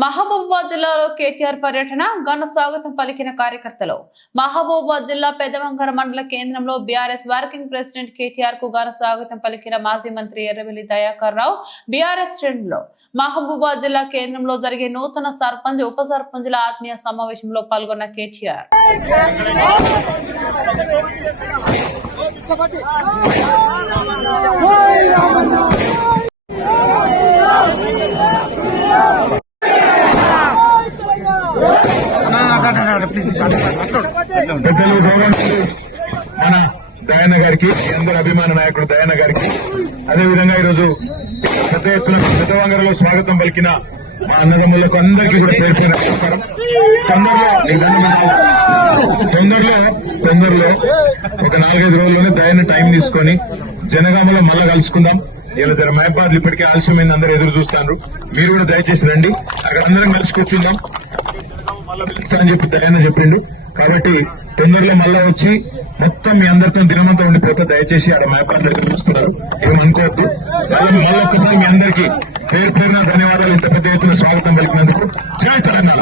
మహబూబాబాద్ జిల్లాలో కేటీఆర్ పర్యటన ఘన స్వాగతం పలికిన కార్యకర్తలు. మహబూబాబాద్ జిల్లా పెదవంకర మండల కేంద్రంలో బీఆర్ఎస్ వర్కింగ్ ప్రెసిడెంట్ కేటీఆర్ కు ఘన స్వాగతం పలికిన మాజీ మంత్రి ఎర్రబెల్లి దయాకర్ రావు బీఆర్ఎస్ శ్రేణుల్లో. మహబూబాబాద్ జిల్లా కేంద్రంలో జరిగే నూతన సర్పంచ్ ఉప సర్పంచ్ల ఆత్మీయ సమావేశంలో పాల్గొన్న కేటీఆర్ మన దయాన్న గారికి, అందరి అభిమాన నాయకుడు దయాన్న గారికి, అదేవిధంగా ఈరోజు పెద్ద ఎత్తున పెద్దవంగరలో స్వాగతం పలికిన మా అన్నదమ్ములకు అందరికీ కూడా పేరు పేరు నమస్కారం. తొందరలో ఒక 4-5 రోజుల్లోనే దయాన్న టైం తీసుకొని జనగామలో మళ్ళా కలుసుకుందాం. ఇలా జర మహబాద్ ఇప్పటికే ఆలస్యమైంది, అందరూ ఎదురు చూస్తున్నారు. మీరు కూడా దయచేసి రండి, అక్కడ అందరం కలిసి కూర్చుందాం. మళ్ళా పిలుస్తానని చెప్పి దయాన్న చెప్పిండు. కాబట్టి తొందరలో మళ్ళా వచ్చి మొత్తం మీ అందరితో దినమంతా ఉండిపోతే దయచేసి ఆడ మహబాద్ దగ్గర చూస్తున్నారు, ఏమనుకోవద్దు. మళ్ళీ ఒక్కసారి మీ అందరికీ పేరు పేరున ధన్యవాదాలు. ఇంత పెద్ద ఎత్తున స్వాగతం పలికినందుకు జై తెలంగాణ.